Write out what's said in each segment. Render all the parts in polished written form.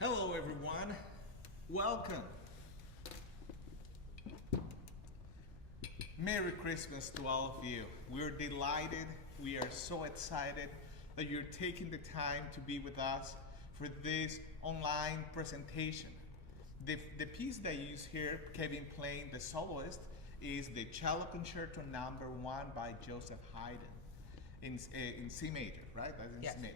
Hello, everyone. Welcome. Merry Christmas to all of you. We're delighted. We are so excited that you're taking the time to be with us for this online presentation. The piece that you use here, Kevin playing the soloist, is the Cello Concerto Number 1 by Joseph Haydn in C major, right? That's in Yes. C major.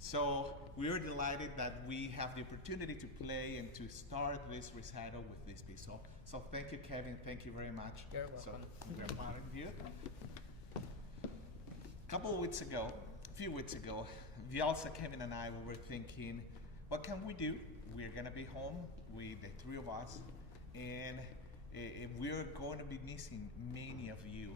So we are delighted that we have the opportunity to play and to start this recital with this piece. So thank you, Kevin. Thank you very much. You're So welcome. we're honoring you. A few weeks ago, Vyalsa, Kevin, and I were thinking, what can we do? We're gonna be home with the three of us, and we're going to be missing many of you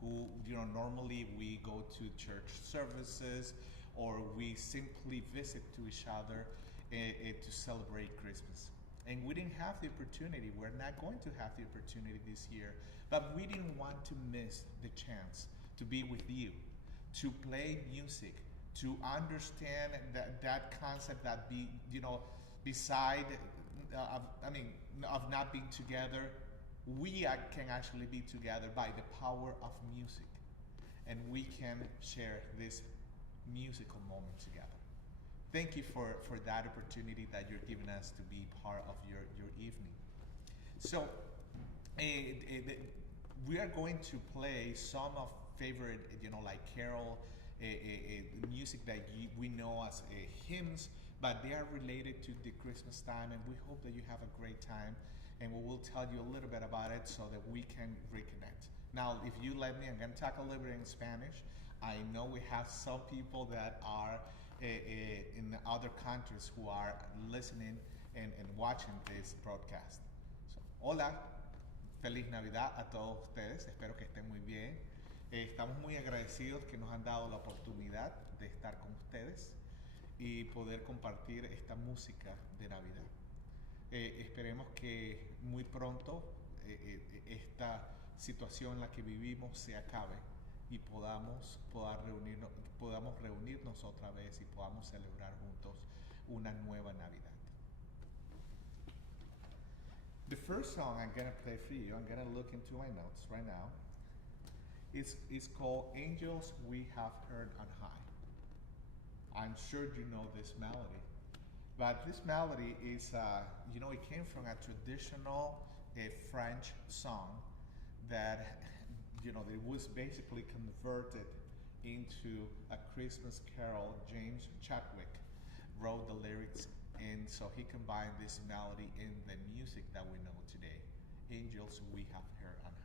who, normally we go to church services or we simply visit to each other to celebrate Christmas. And we didn't have the opportunity, we're not going to have the opportunity this year, but we didn't want to miss the chance to be with you, to play music, to understand that concept that beside, of not being together, we can actually be together by the power of music. And we can share this musical moment together. Thank you for that opportunity that you're giving us to be part of your evening. So we are going to play some of favorite, like carol, music that we know as hymns, but they are related to the Christmas time, and we hope that you have a great time, and we will tell you a little bit about it so that we can reconnect. Now, if you let me, I'm going to talk a little bit in Spanish. I know we have some people that are in other countries who are listening and watching this broadcast. So, hola, feliz Navidad a todos ustedes. Espero que estén muy bien. Estamos muy agradecidos que nos han dado la oportunidad de estar con ustedes y poder compartir esta música de Navidad. Esperemos que muy pronto esta situación en la que vivimos se acabe y podamos reunirnos otra vez y podamos celebrar juntos una nueva Navidad. The first song I'm going to play for you, I'm going to look into my notes right now. It's called Angels We Have Heard on High. I'm sure you know this melody. But this melody is, it came from a traditional French song that, it was basically converted into a Christmas carol. James Chadwick wrote the lyrics, and so he combined this melody in the music that we know today, Angels We Have Heard on High.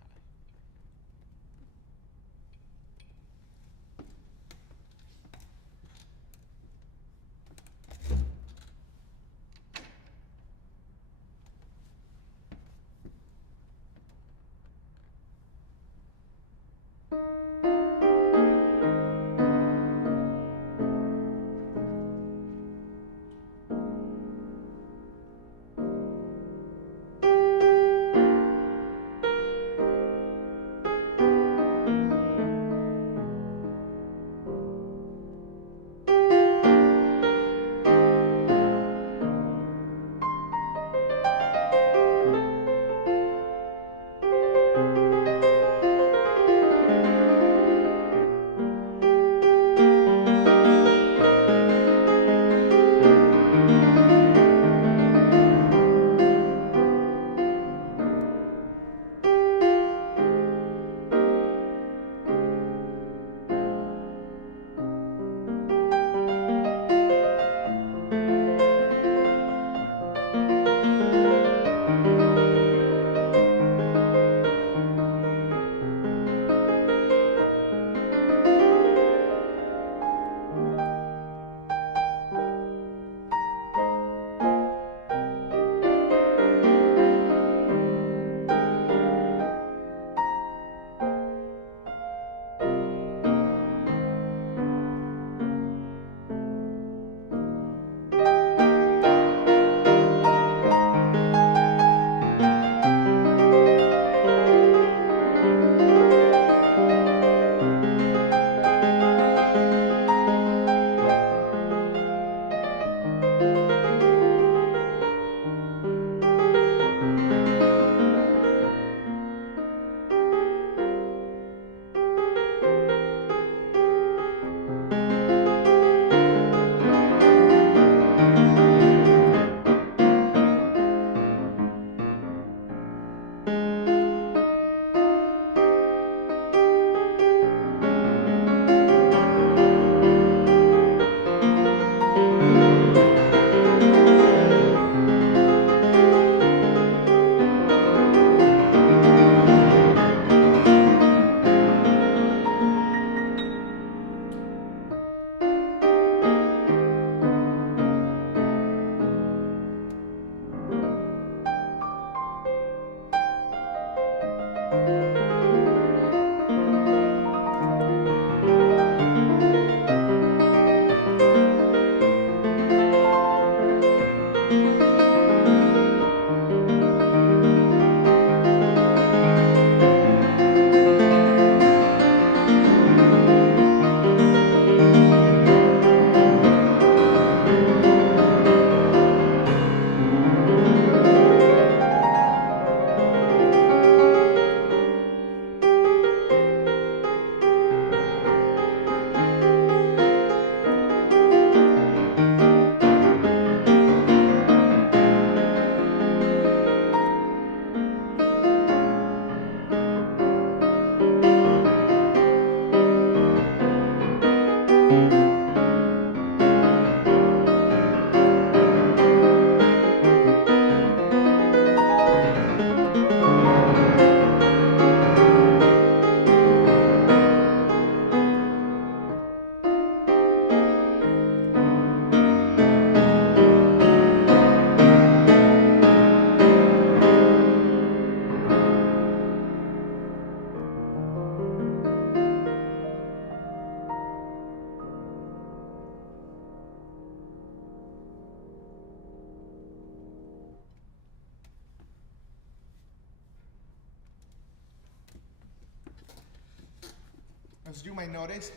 As you might notice,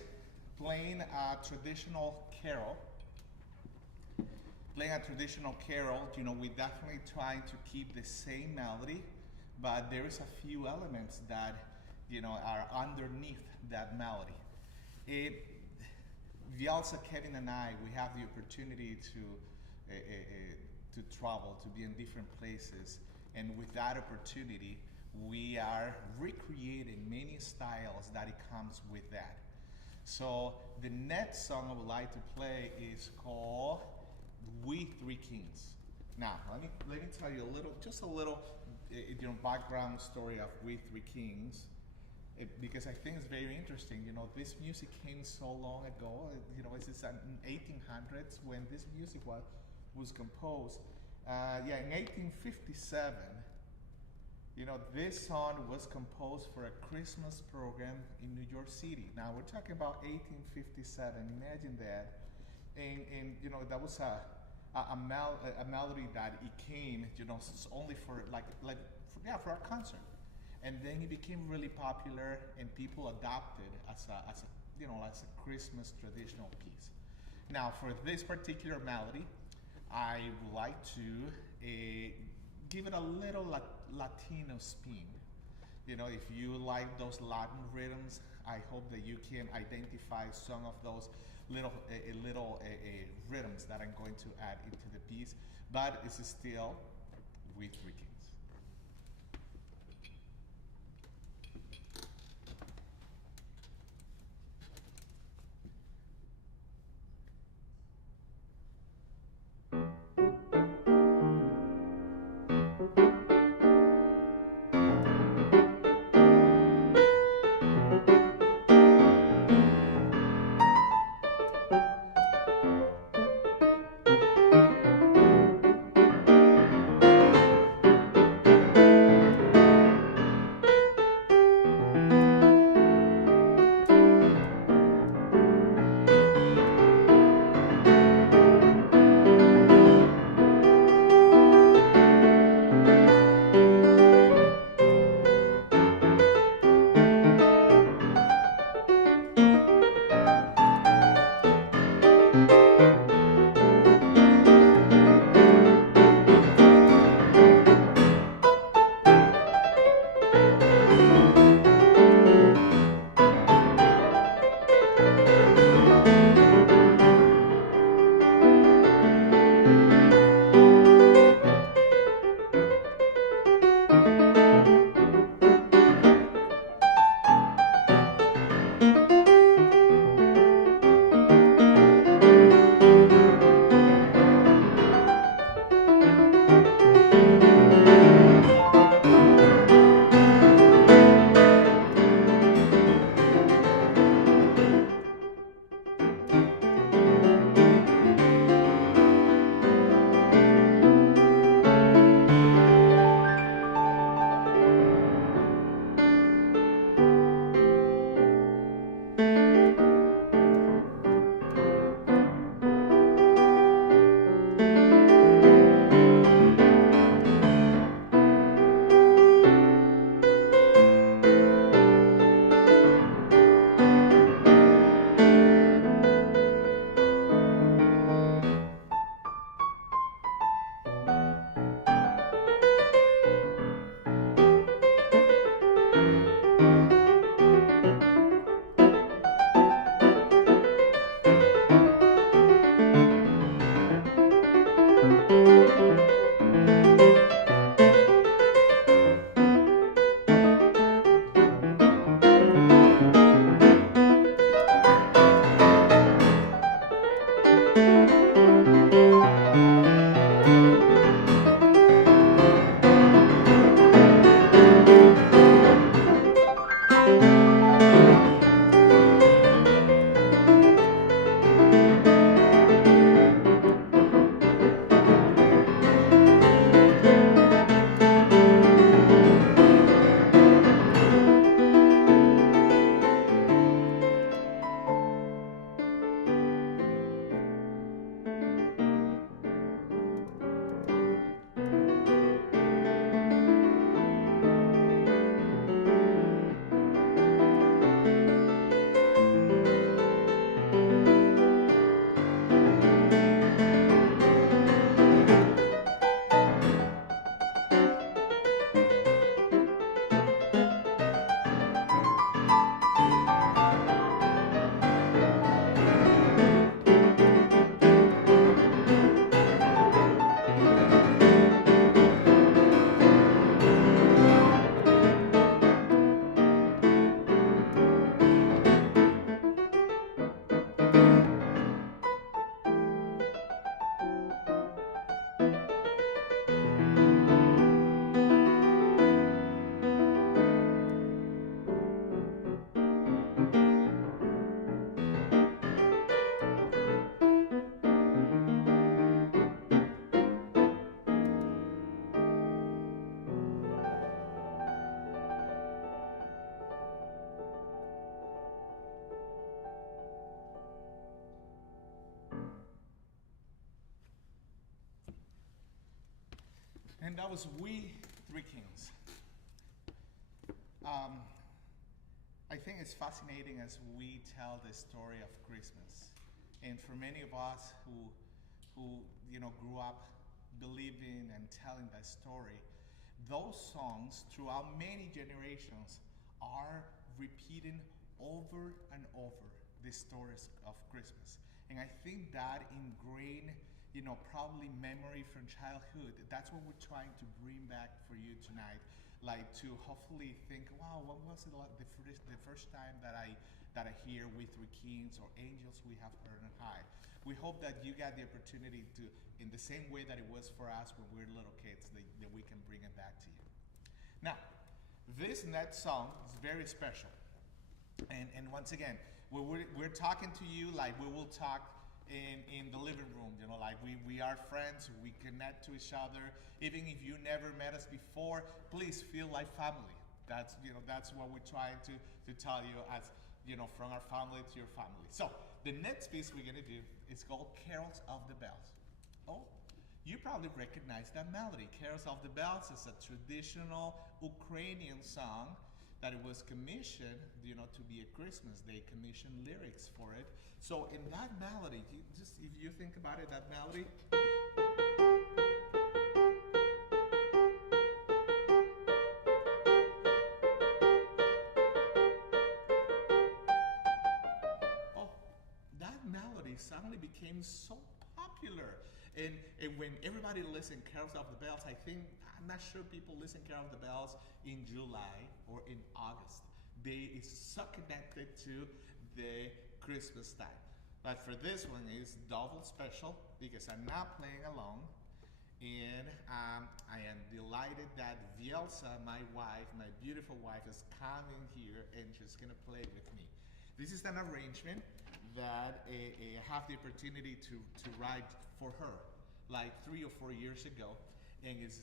playing a traditional carol, we definitely trying to keep the same melody, but there is a few elements that, are underneath that melody. It, Vyalsa, Kevin, and I, we have the opportunity to travel, to be in different places, and with that opportunity, we are recreating many styles that it comes with that. So the next song I would like to play is called "We Three Kings." Now, let me tell you just a little, background story of "We Three Kings," because I think it's very interesting. This music came so long ago. It's in 1800s when this music was composed. In 1857. This song was composed for a Christmas program in New York City. Now we're talking about 1857. Imagine that, and that was a melody that it came, only for for a concert, and then it became really popular, and people adopted as a Christmas traditional piece. Now for this particular melody, I would like to give it a little Latino spin. If you like those Latin rhythms, I hope that you can identify some of those little rhythms that I'm going to add into the piece. But it's still "We Three Kings." And that was We Three Kings. Um, I think it's fascinating as we tell the story of Christmas. And for many of us who grew up believing and telling that story, those songs throughout many generations are repeating over and over the stories of Christmas. And I think that ingrained, probably memory from childhood, that's what we're trying to bring back for you tonight. Like to hopefully think, wow, when was it like the first time that I hear We Three Kings or Angels We Have Heard on High. We hope that you got the opportunity to, in the same way that it was for us when we were little kids, that we can bring it back to you. Now, this next song is very special. And once again, we're talking to you like we will talk in the living room, like we are friends, we connect to each other. Even if you never met us before, please feel like family. That's what we're trying to tell you as, from our family to your family. So the next piece we're gonna do is called Carols of the Bells. Oh, you probably recognize that melody. Carols of the Bells is a traditional Ukrainian song that it was commissioned, to be a Christmas. They commissioned lyrics for it. So in that melody, if you think about it, that melody. Oh, that melody suddenly became so popular. And when everybody listened Carols of the Bells, I'm not sure people listen Carols of the Bells in July or in August. It's so connected to the Christmas time. But for this one, it's double special because I'm not playing alone. And I am delighted that Vielsa, my wife, my beautiful wife, is coming here and she's gonna play with me. This is an arrangement that I have the opportunity to write for her like 3 or 4 years ago, and it's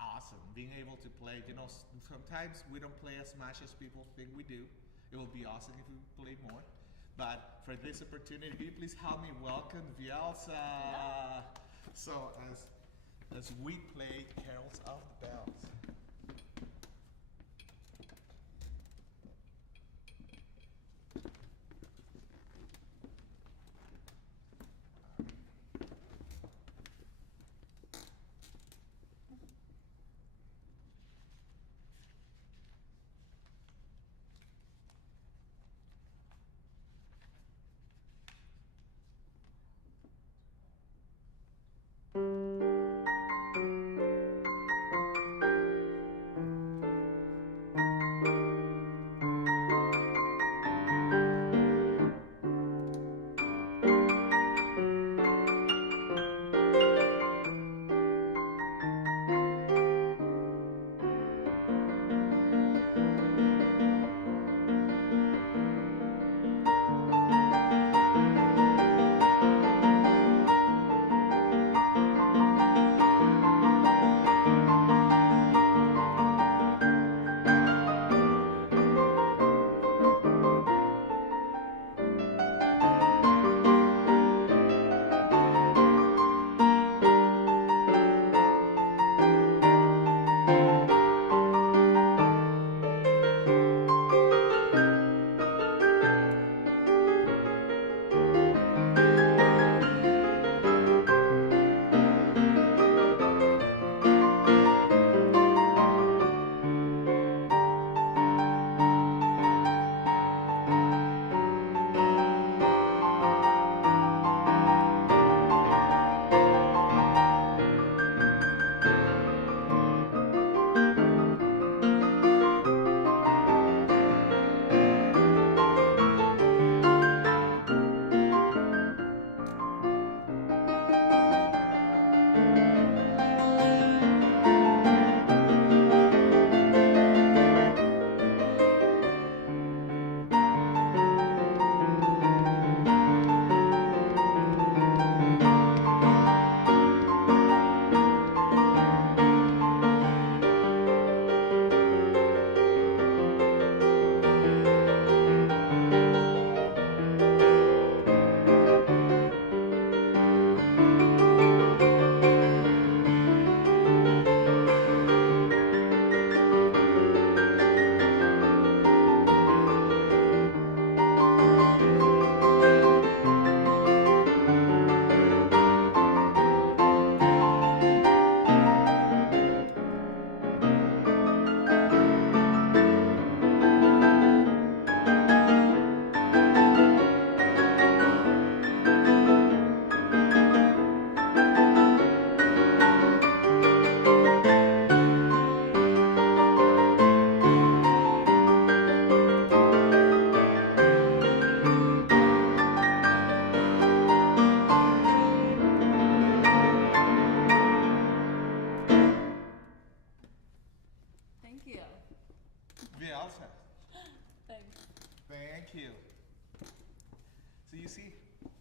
awesome being able to play. Sometimes we don't play as much as people think we do. It will be awesome if we play more. But for this opportunity, will you please help me welcome Vielsa? So as we play Carols of the Bells.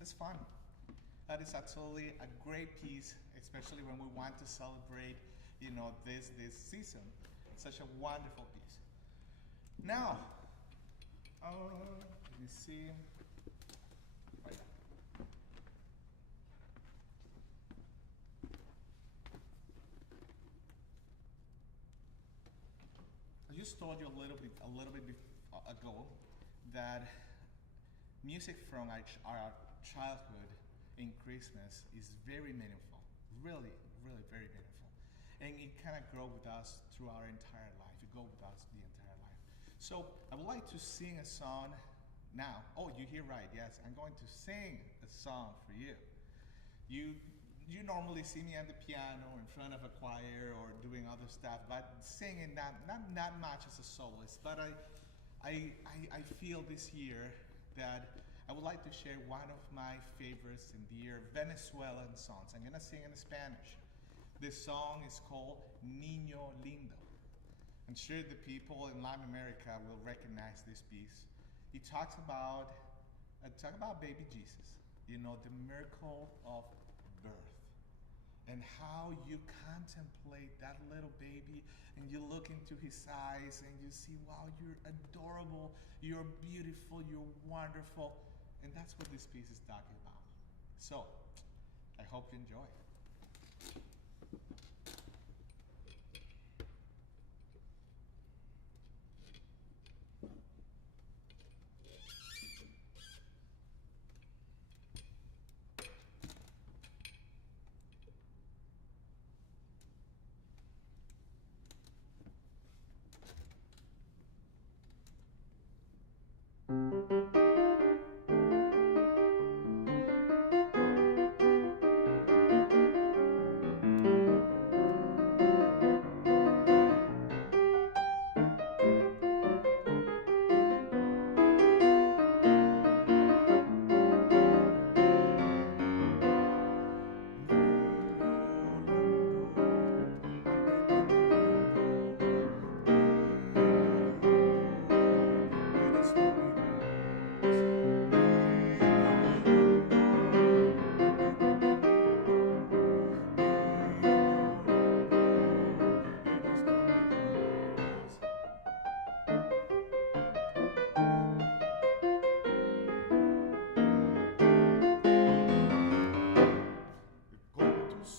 It's fun. That is absolutely a great piece, especially when we want to celebrate, this season. Such a wonderful piece. Now, let me see. Right. I just told you a little bit ago that music from our childhood in Christmas is very meaningful, really, really very meaningful, and it kind of grow with us through our entire life. It go with us the entire life. So I would like to sing a song now. Oh, you hear right? Yes, I'm going to sing a song for you. You you normally see me at the piano in front of a choir or doing other stuff, but singing not much as a soloist. But I feel this year that I would like to share one of my favorites and dear Venezuelan songs. I'm gonna sing in Spanish. This song is called Niño Lindo. I'm sure the people in Latin America will recognize this piece. It talks about baby Jesus, the miracle of birth, and how you contemplate that little baby and you look into his eyes and you see, wow, you're adorable, you're beautiful, you're wonderful. And that's what this piece is talking about. So, I hope you enjoy.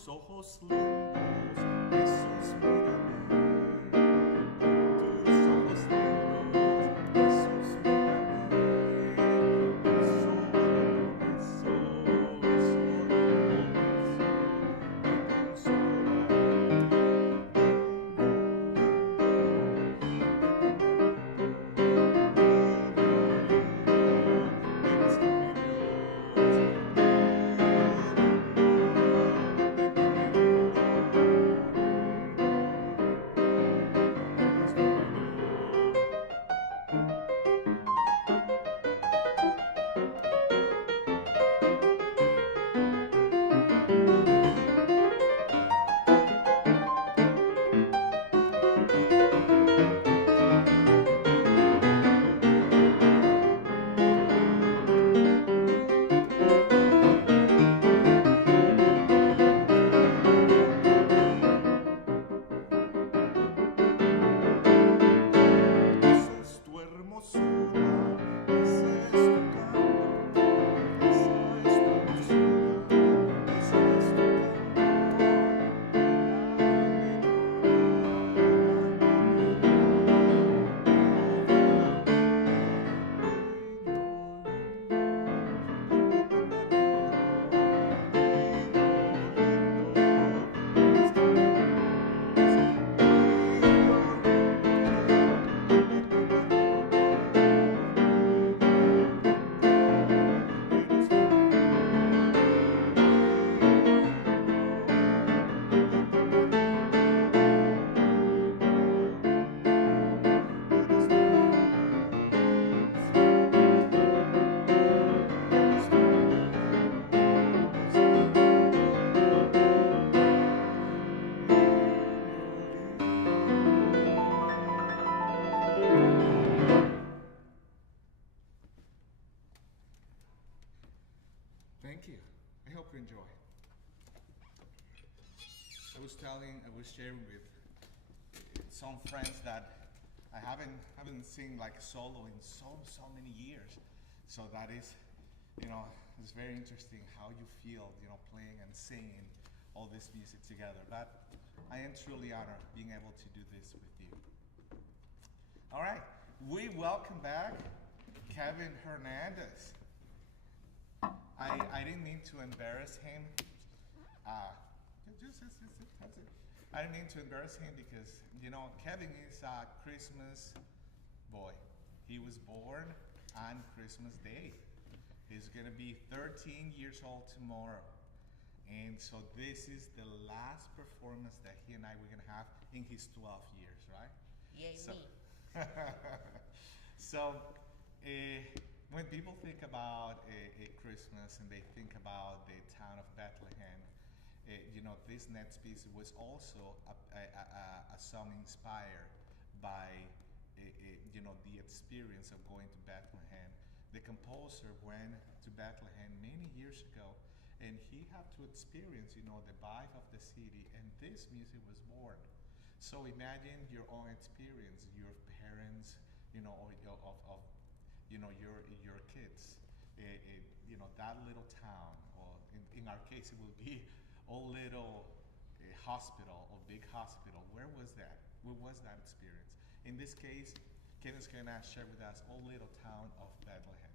Ojos lindos, Jesús, mírame. Con tus ojos lindos, Jesús, mírame. Y solo con eso me consolará. Thank you. I hope you enjoy. I was sharing with some friends that I haven't seen like solo in so many years. So that is, it's very interesting how you feel, playing and singing all this music together. But I am truly honored being able to do this with you. All right, we welcome back Kevin Hernandez. I didn't mean to embarrass him. That's it. I didn't mean to embarrass him because, Kevin is a Christmas boy. He was born on Christmas Day. He's going to be 13 years old tomorrow. And so this is the last performance that he and I were going to have in his 12 years, right? Yay, so, me. So, when people think about Christmas and they think about the town of Bethlehem, this next piece was also a song inspired by, the experience of going to Bethlehem. The composer went to Bethlehem many years ago, and he had to experience, the vibe of the city, and this music was born. So imagine your own experience, your parents, or of your kids, that little town, or in our case, it would be a little hospital or big hospital. Where was that? What was that experience? In this case, Kenneth's gonna share with us a little town of Bethlehem.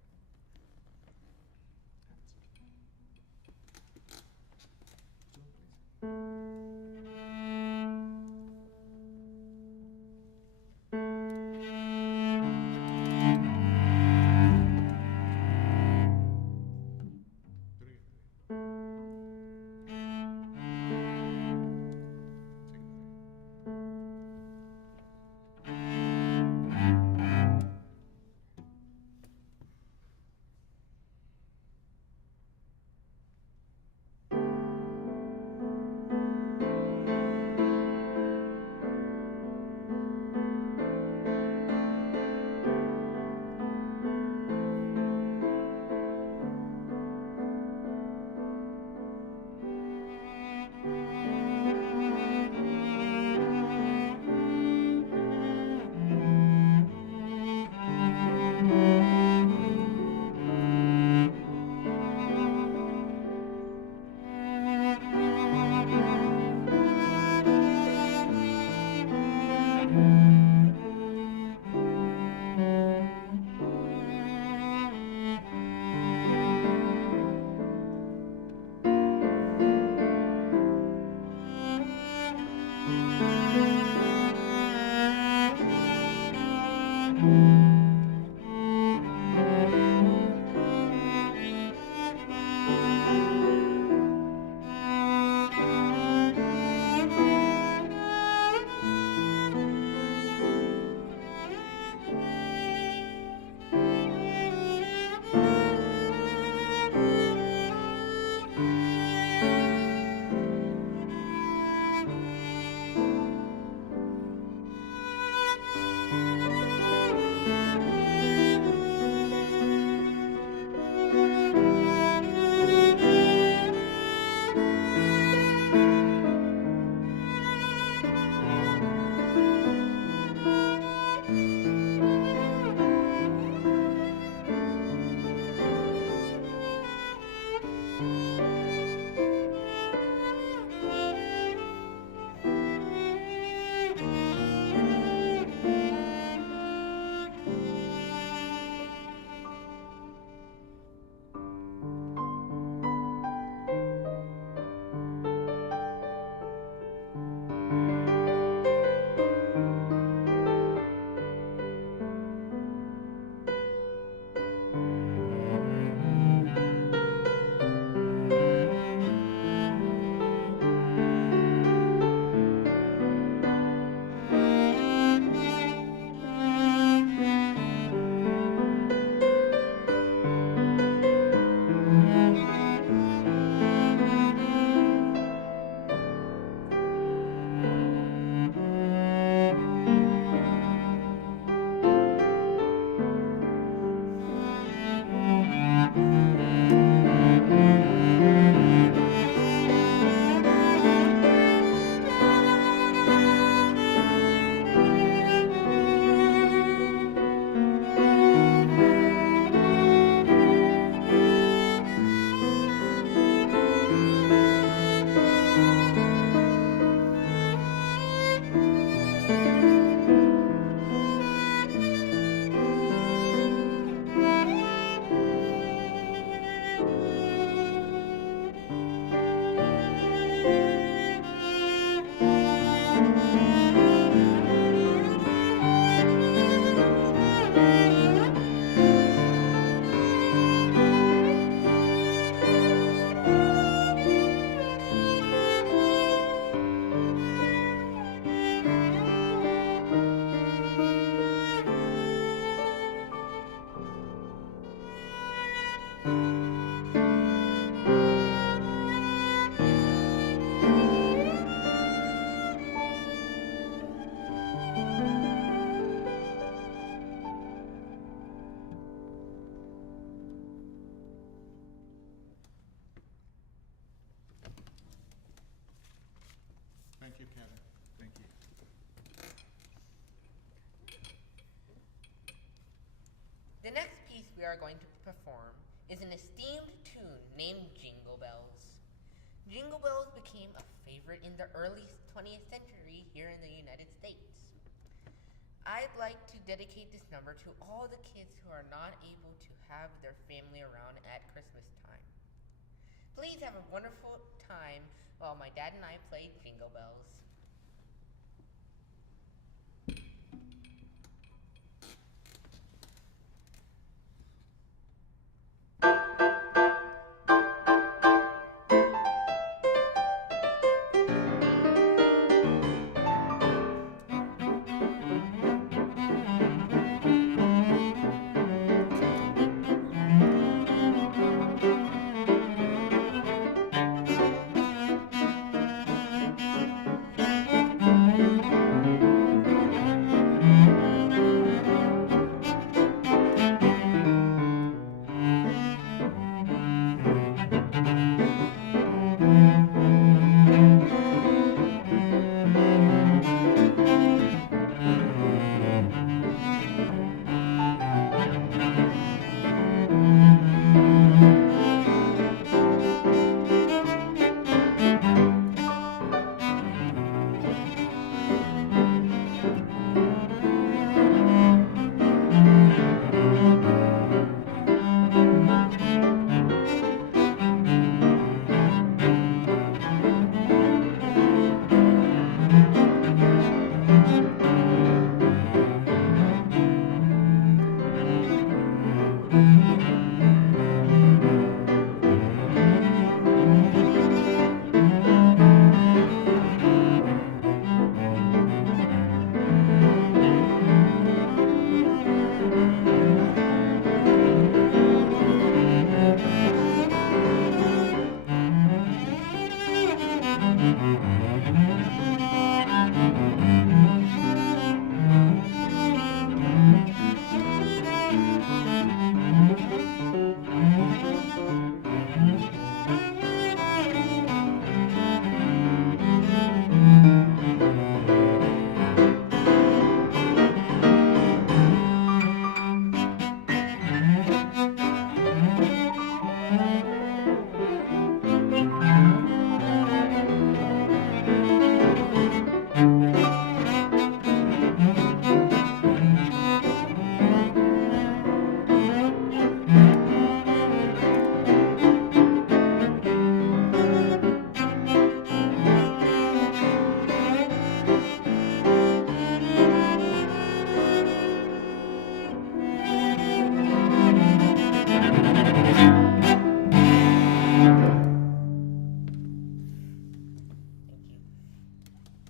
Kevin. Thank you. The next piece we are going to perform is an esteemed tune named Jingle Bells. Jingle Bells became a favorite in the early 20th century here in the United States. I'd like to dedicate this number to all the kids who are not able to have their family around at Christmas time. Please have a wonderful time while my dad and I play Jingle Bells.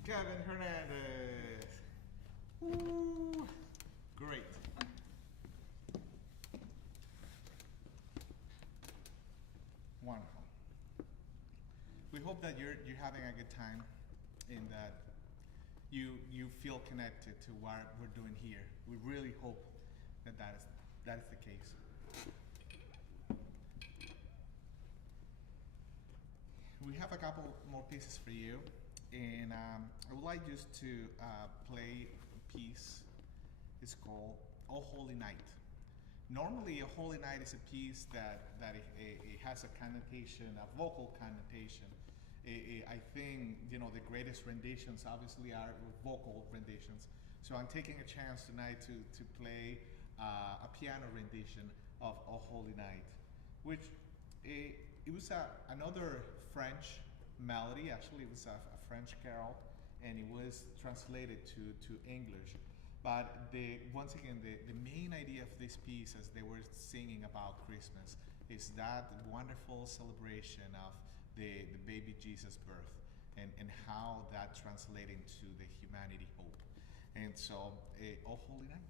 Kevin Hernandez. Ooh, great. Wonderful. We hope that you're having a good time and that you feel connected to what we're doing here. We really hope that that is the case. We have a couple more pieces for you, and I would like just to play a piece. It's called "Oh Holy Night." Normally, a holy night is a piece that it has a connotation, a vocal connotation. I think the greatest renditions obviously are vocal renditions. So I'm taking a chance tonight to play a piano rendition of "O Holy Night," which it was another French melody. Actually, it was a French carol, and it was translated to English. But once again, the main idea of this piece, as they were singing about Christmas, is that wonderful celebration of the baby Jesus' birth and how that translates into the humanity hope. And so, Oh Holy Night.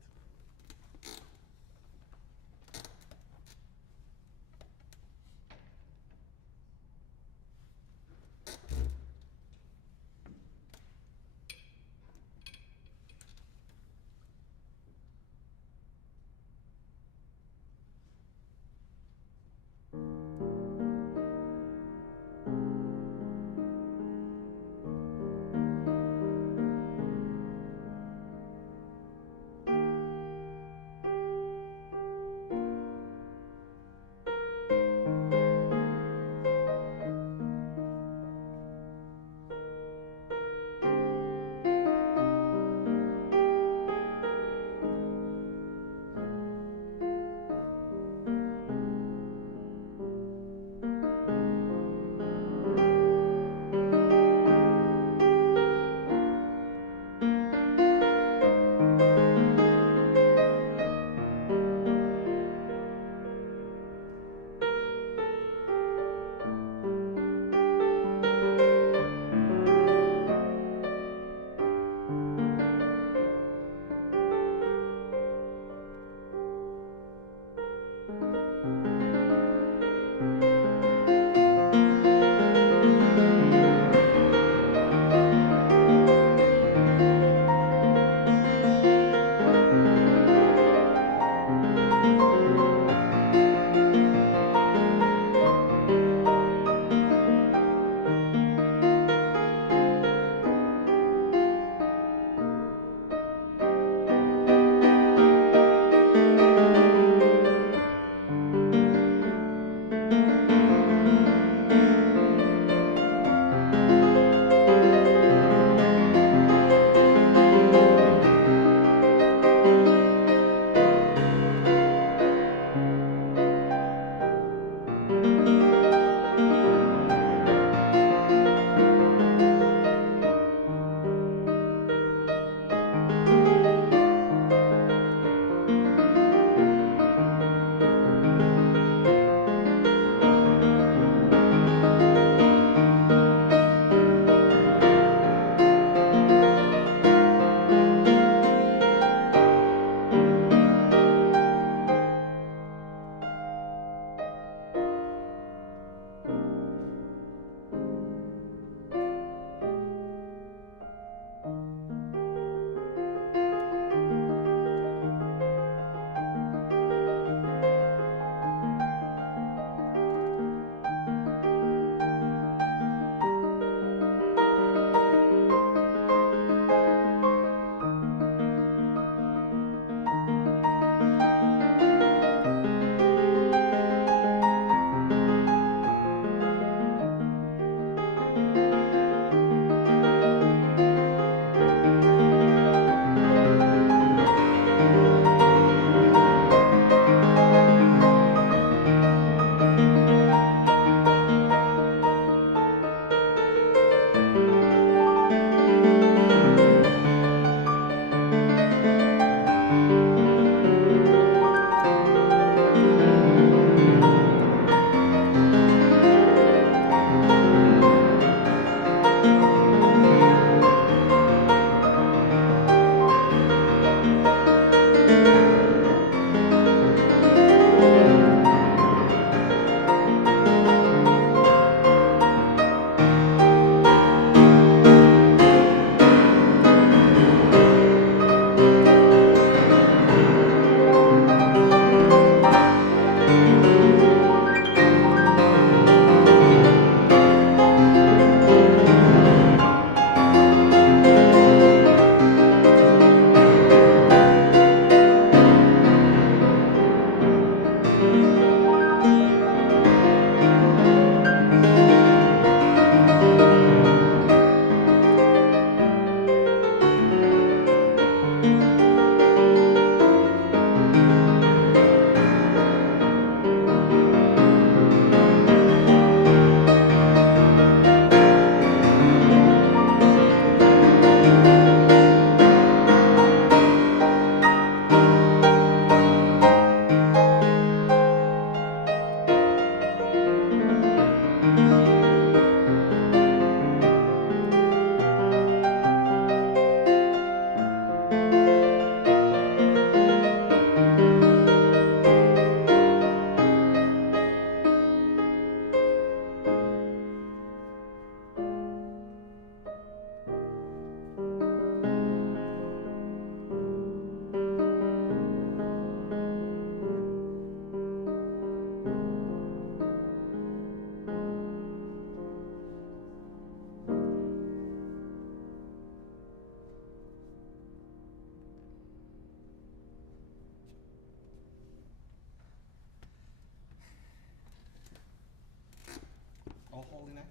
All Holy Night.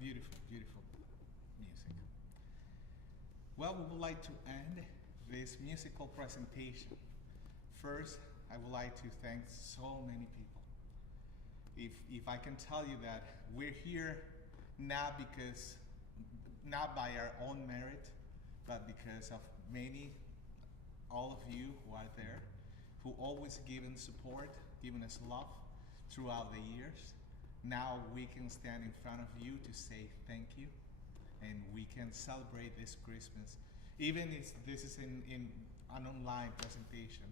Beautiful, beautiful music. Well, we would like to end this musical presentation. First, I would like to thank so many people. If I can tell you that we're here not by our own merit, but because of many, all of you who are there, who always given support, given us love throughout the years. Now we can stand in front of you to say thank you, and we can celebrate this Christmas. Even if this is in an online presentation,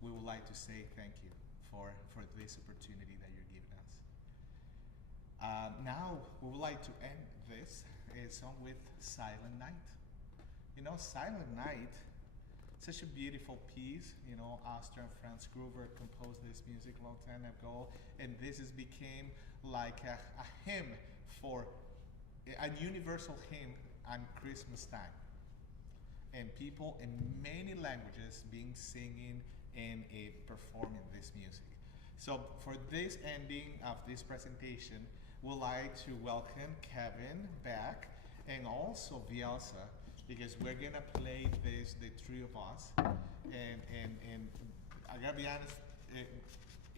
we would like to say thank you for this opportunity that you're giving us. Now we would like to end this song with Silent Night. You know, Silent Night, such a beautiful piece. You know, Austrian Franz Gruber composed this music a long time ago, and this has became like a hymn for a universal hymn on Christmas time. And people in many languages being singing and performing this music. So for this ending of this presentation, we'd like to welcome Kevin back and also Vielsa, because we're gonna play this, the three of us. And I gotta be honest, it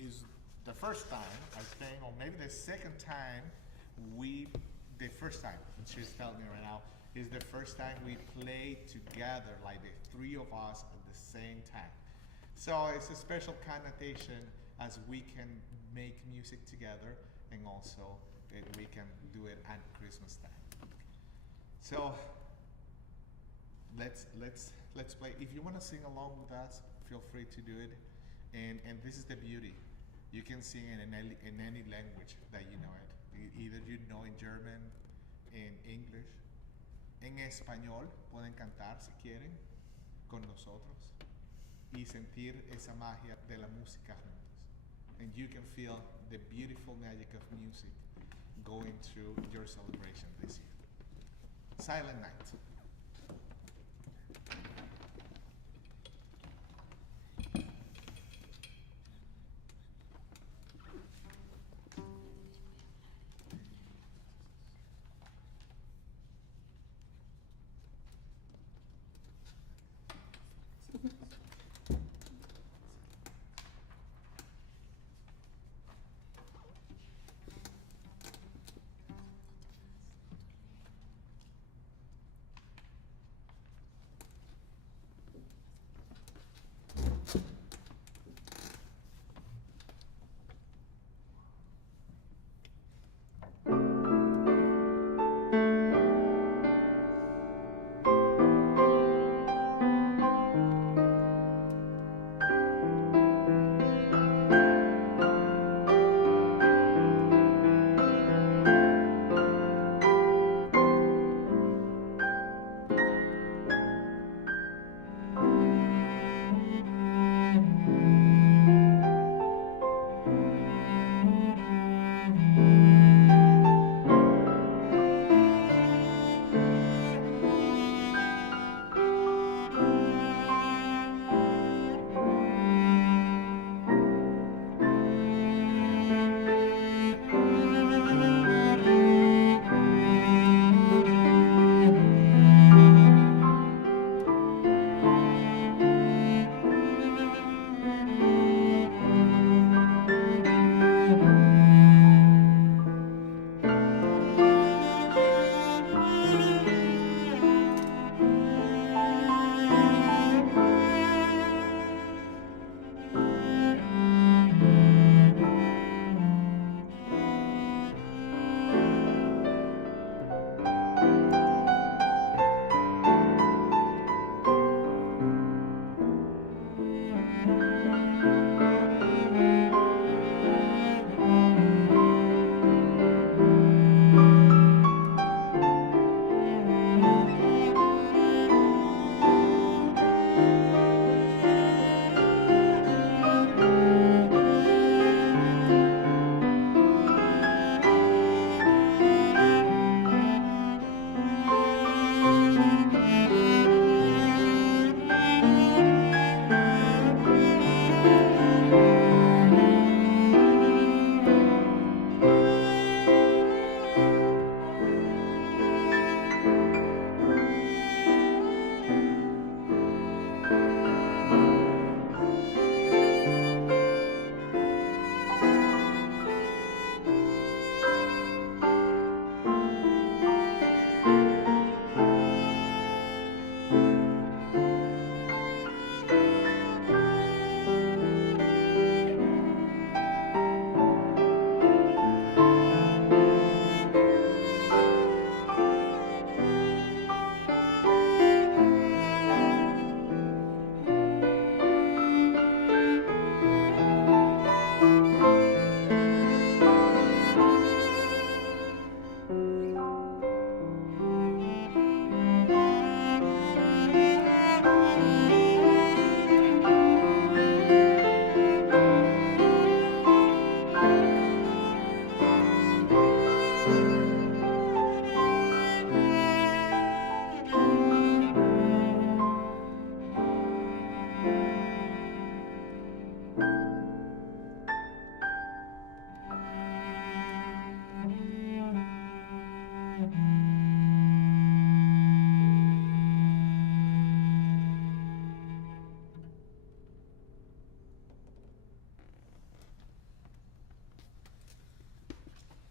is the first time, I think, or maybe the second time the first time, she's telling me right now, is the first time we played together, like the three of us at the same time. So it's a special connotation as we can make music together, and also we can do it at Christmas time. So let's play. If you want to sing along with us, feel free to do it. And this is the beauty. You can sing in any language that you know it. Either you know in German, in English, en español. Pueden cantar si quieren con nosotros y sentir esa magia de la música juntos. And you can feel the beautiful magic of music going through your celebration this year. Silent Night.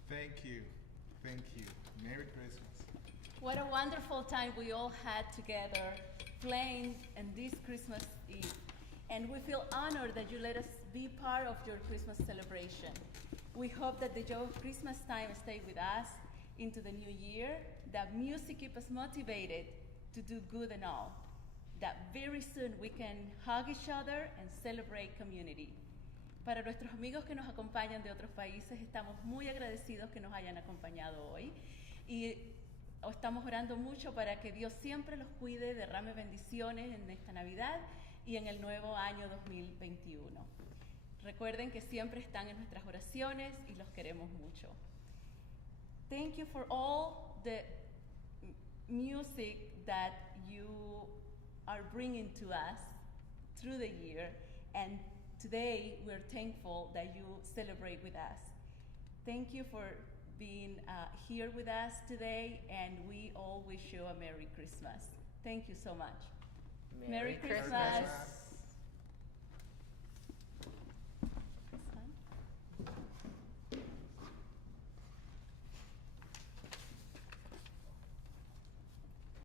Thank you. Thank you. Merry Christmas. What a wonderful time we all had together playing in this Christmas Eve. And we feel honored that you let us be part of your Christmas celebration. We hope that the joy of Christmas time stay with us into the new year, that music keep us motivated to do good and all, that very soon we can hug each other and celebrate community. Para nuestros amigos que nos acompañan de otros países, estamos muy agradecidos que nos hayan acompañado hoy y estamos orando mucho para que Dios siempre los cuide, derrame bendiciones en esta Navidad y en el nuevo año 2021. Recuerden que siempre están en nuestras oraciones y los queremos mucho. Thank you for all the music that you are bringing to us through the year, and today we're thankful that you celebrate with us. Thank you for being here with us today, and we all wish you a Merry Christmas. Thank you so much. Merry Christmas.